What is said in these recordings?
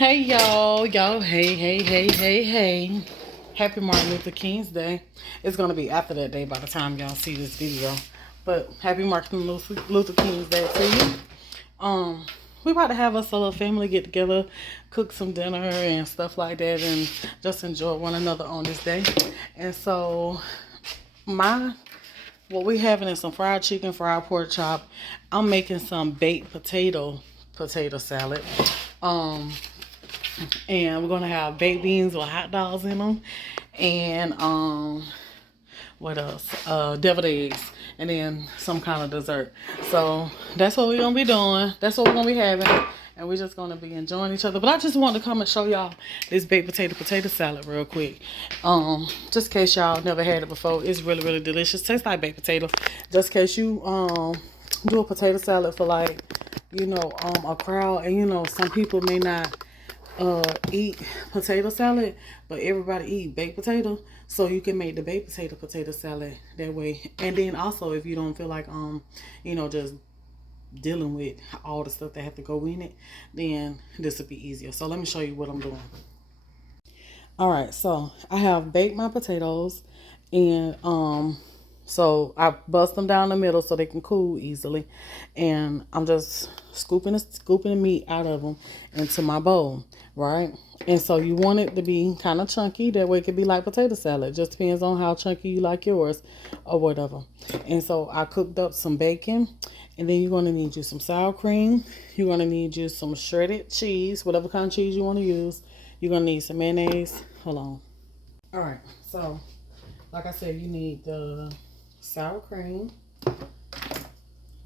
Hey y'all, hey. Happy Martin Luther King's Day. It's gonna be after that day by the time y'all see this video. But happy Martin Luther King's Day to you. We about to have us a little family get together, cook some dinner and stuff like that, and just enjoy one another on this day. And so what we having is some fried chicken, fried pork chop. I'm making some baked potato salad. And we're gonna have baked beans with hot dogs in them, and what else? Deviled eggs, and then some kind of dessert. So that's what we're gonna be doing. That's what we're gonna be having, and we're just gonna be enjoying each other. But I just wanted to come and show y'all this baked potato salad real quick. Just in case y'all never had it before, it's really delicious. Tastes like baked potato. Just in case you do a potato salad for like a crowd, and some people may not eat potato salad, but everybody eat baked potato, so you can make the baked potato salad that way. And then also, if you don't feel like just dealing with all the stuff that have to go in it, then this will be easier. So let me show you what I'm doing. All right, so I have baked my potatoes, and so I bust them down the middle so they can cool easily, and I'm just scooping the meat out of them into my bowl, right? And so you want it to be kind of chunky, that way it could be like potato salad. Just depends on how chunky you like yours or whatever. And so I cooked up some bacon, and then you're going to need you some sour cream. You're going to need you some shredded cheese, whatever kind of cheese you want to use. You're going to need some mayonnaise. Hold on. All right, so like I said, you need the sour cream,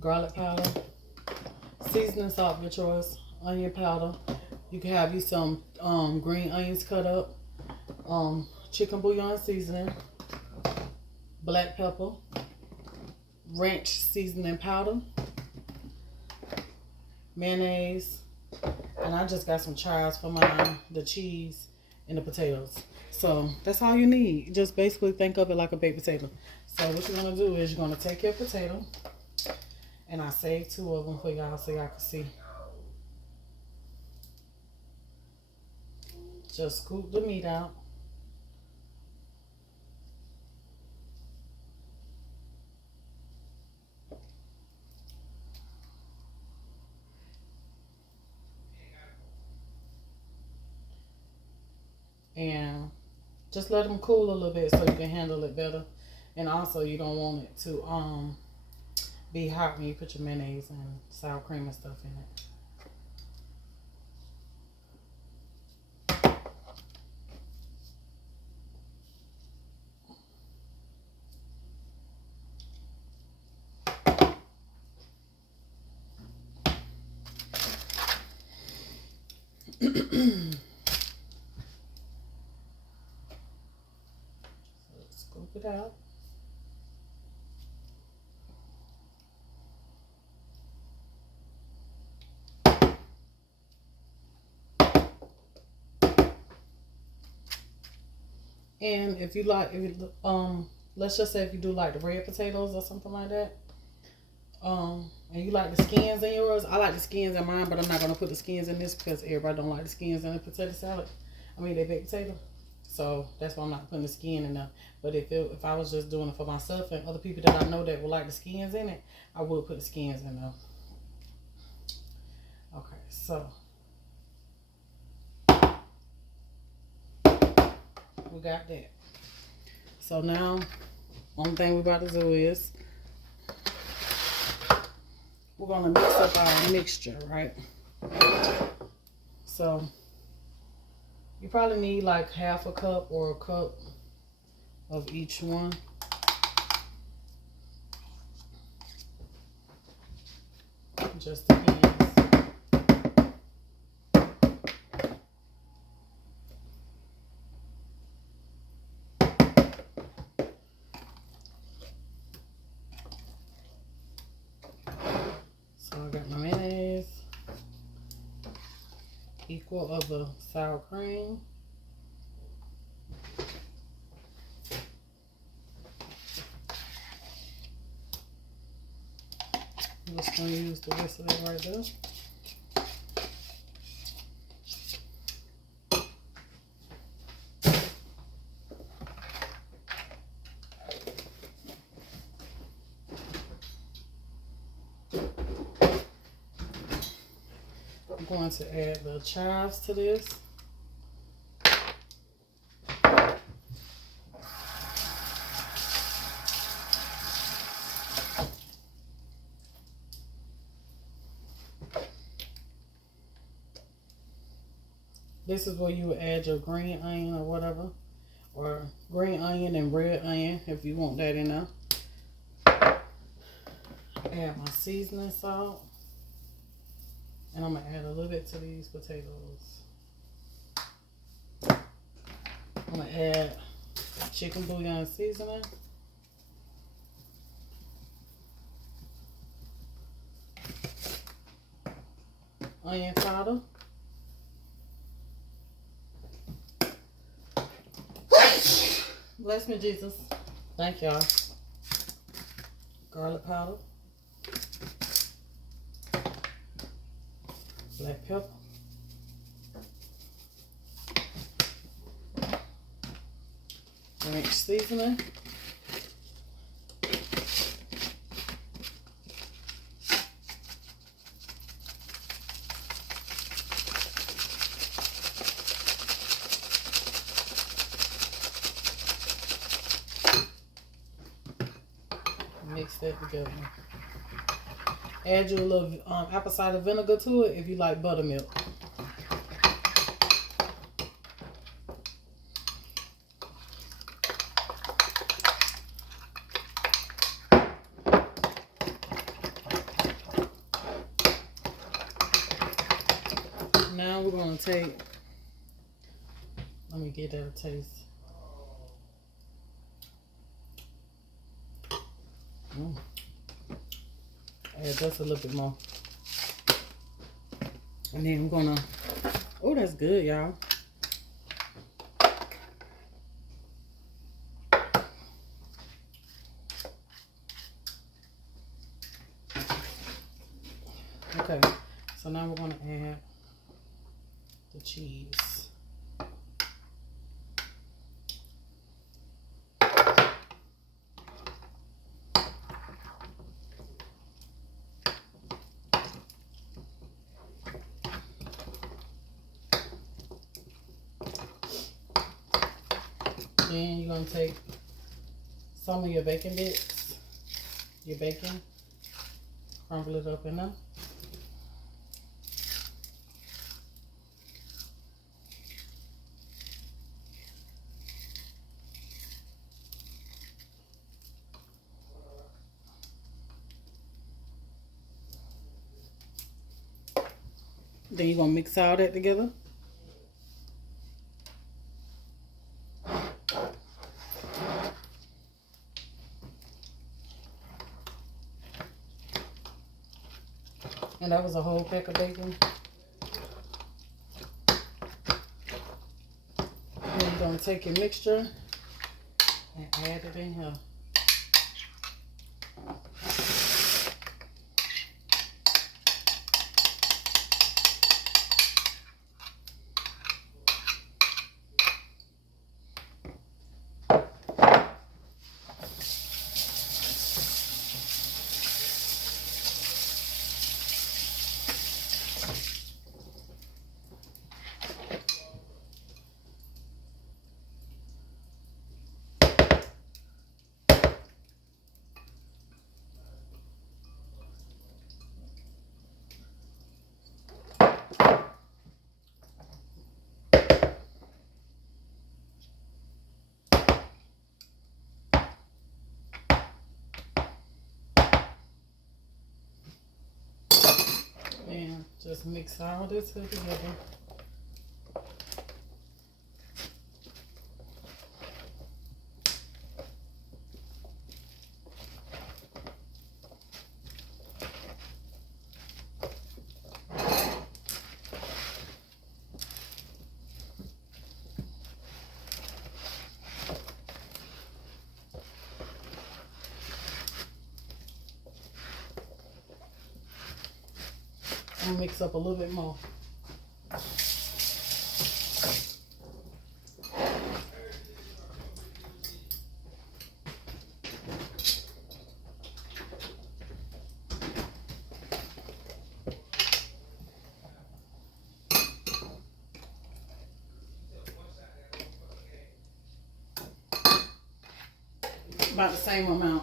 garlic powder, seasoning salt of your choice, onion powder. You can have you some green onions cut up, chicken bouillon seasoning, black pepper, ranch seasoning powder, mayonnaise, and I just got some chives for the cheese and the potatoes. So that's all you need. Just basically think of it like a baked potato. So what you're gonna do is you're gonna take your potato, and I saved 2 of them for y'all so y'all can see. Just scoop the meat out. And just let them cool a little bit so you can handle it better. And also you don't want it to be hot when you put your mayonnaise and sour cream and stuff in it. So scoop it out. And if you let's just say if you do like the red potatoes or something like that, and you like the skins in yours. I like the skins in mine, but I'm not gonna put the skins in this because everybody don't like the skins in the potato salad. I mean, they baked potato. So that's why I'm not putting the skin in there. But if I was just doing it for myself and other people that I know that would like the skins in it, I would put the skins in there. Okay, so we got that. So now, only thing we're about to do is we're gonna mix up our mixture, right? So you probably need like half a cup or a cup of each one. Just depends. So I got my mayonnaise, equal of the sour cream. I'm just going to use the rest of that right there. going to add the chives to this. This is where you would add your green onion or whatever. Or green onion and red onion if you want that in there. Add my seasoning salt. And I'm going to add a little bit to these potatoes. I'm going to add chicken bouillon seasoning. Onion powder. Bless me, Jesus. Thank y'all. Garlic powder. Black pepper. Ranch seasoning. Mix that together. Add your little apple cider vinegar to it if you like buttermilk. Now we're going to take, let me get that a taste. Add just a little bit more. And then I'm gonna, oh, that's good, y'all. Okay, so now we're gonna add the cheese. Then you're going to take some of your bacon bits, your bacon, crumble it up in there. Then you're going to mix all that together. And that was a whole pack of bacon. Then you're going to take your mixture and add it in here. And just mix all this together. And mix up a little bit more. About the same amount.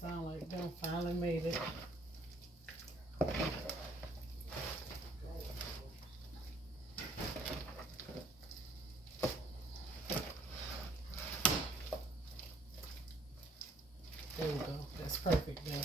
Sound like them finally made it. There we go. That's perfect there.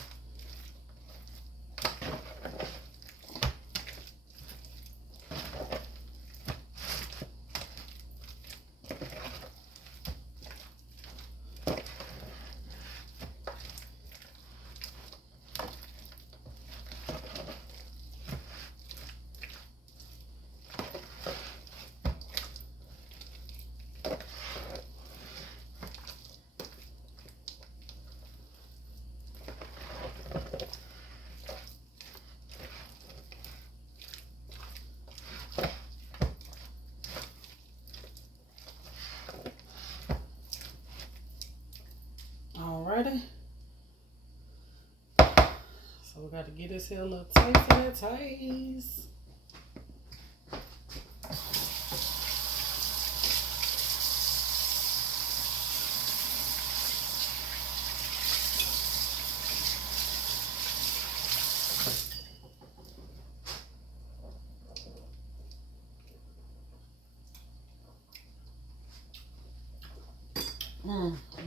Alrighty. So we got to get this here a little taste.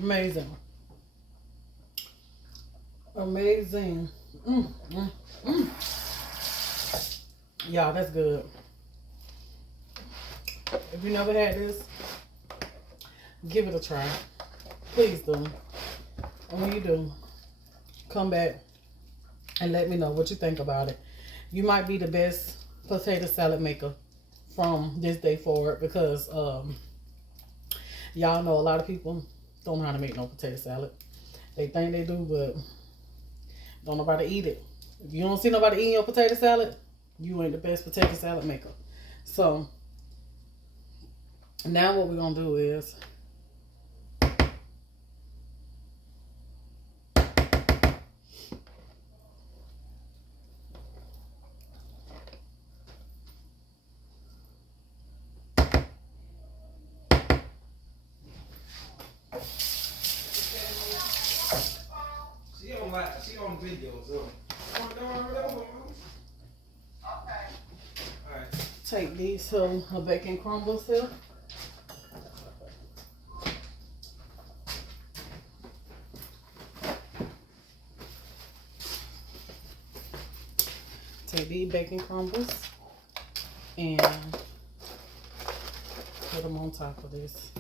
Amazing. Amazing. Y'all, that's good. If you never had this, give it a try. Please do. And when you do, come back and let me know what you think about it. You might be the best potato salad maker from this day forward, because y'all know a lot of people don't know how to make no potato salad. They think they do, but don't nobody eat it. If you don't see nobody eating your potato salad, you ain't the best potato salad maker. So now what we're gonna do is she on video, so. take these her bacon crumbles here. Take these bacon crumbles and put them on top of this.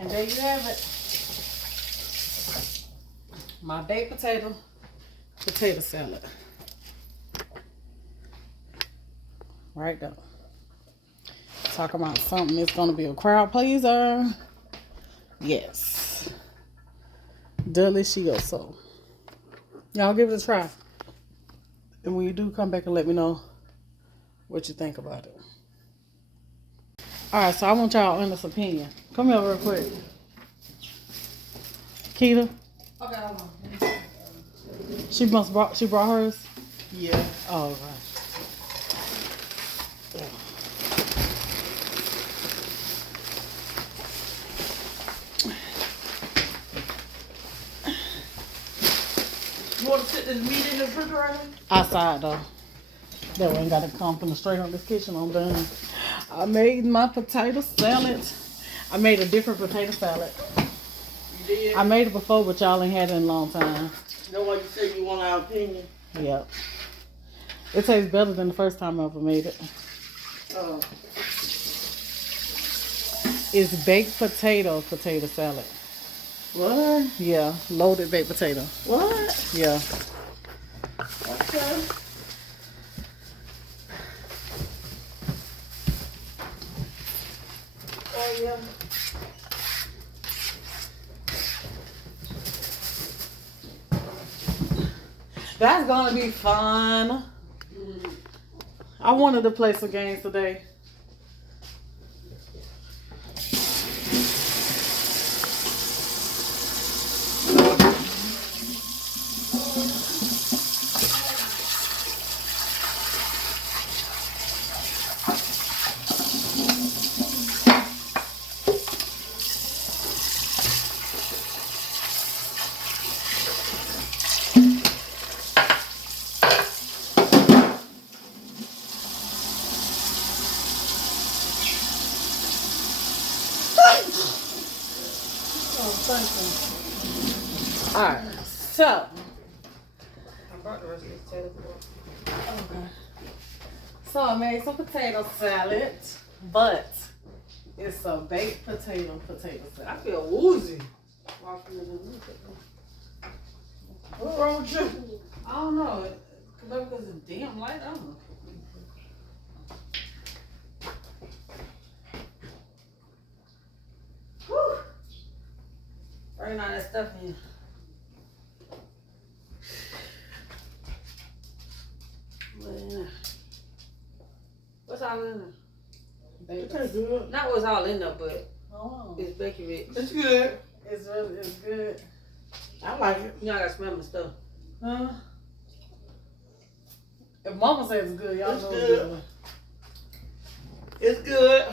And there you have it. My baked potato salad. Right there. Talk about something that's going to be a crowd pleaser. Yes. Delicioso. Y'all give it a try. And when you do, come back and let me know what you think about it. All right, so I want y'all honest opinion. Come here real quick. Keita. Okay, hold on. She brought hers? Yeah. Oh, right. You want to sit this meat in the refrigerator? Outside though. That way ain't gotta come from the straight on this kitchen. I'm done. I made my potato salad. I made a different potato salad. You did? I made it before, but y'all ain't had it in a long time. Know why you say you want our opinion? Yep. It tastes better than the first time I ever made it. Oh. It's baked potato salad. What? Yeah, loaded baked potato. What? Yeah. Okay. Oh, yeah. That's gonna be fun. I wanted to play some games today. Alright, so I brought the rest of this potato for okay. So I made some potato salad, but it's a baked potato salad. I feel woozy. What's wrong with you? I don't know. Maybe because it's damn light. I don't know. Whew. Bring all that stuff in. What's all in there? It tastes good. Not what's all in there, but Oh. it's baking rich. It's good. It's good. I like it. You know I gotta smell my stuff. Huh? If Mama says it's good, y'all It's know good. it's good. It's good.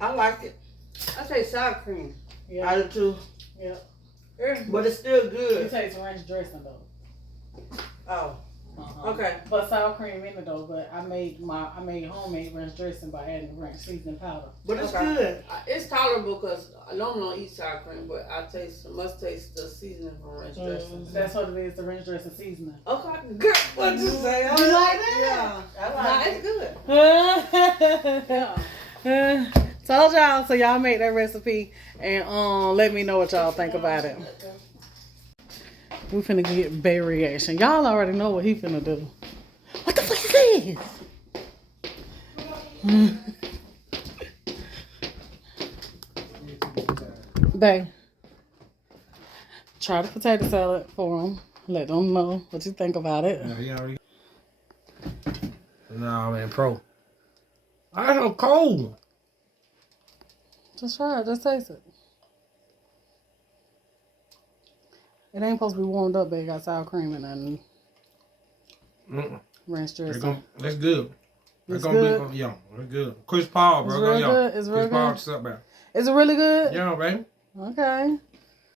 I like it. I say sour cream. Yeah. Out of two. Yeah. But it's still It good. tastes ranch dressing though. Oh. Uh-huh. Okay. But sour cream in it though. But I made homemade ranch dressing by adding ranch seasoning powder. But it's good. It's tolerable because I don't eat sour cream, but I must taste the seasoning from ranch dressing. That's what it is, the ranch dressing seasoning. Okay, good. What'd you say? You like that? Yeah. I like it's good. Told y'all, so y'all make that recipe and let me know what y'all think about it. We finna get Bay reaction. Y'all already know what he finna do. What the fuck is this? Bay, try the potato salad for him. Let them know what you think about it. Yeah, he already. Nah, man, pro. I got no cold. Just try it. Just taste it. It ain't supposed to be warmed up, but it got sour cream in it and ranch dressing. That's good. That's It's gonna good. be, yeah, that's good. Chris Paul, bro. It's real good. It's real Chris Paul, good. what's up, man? Is it really good? Yeah, baby. Okay.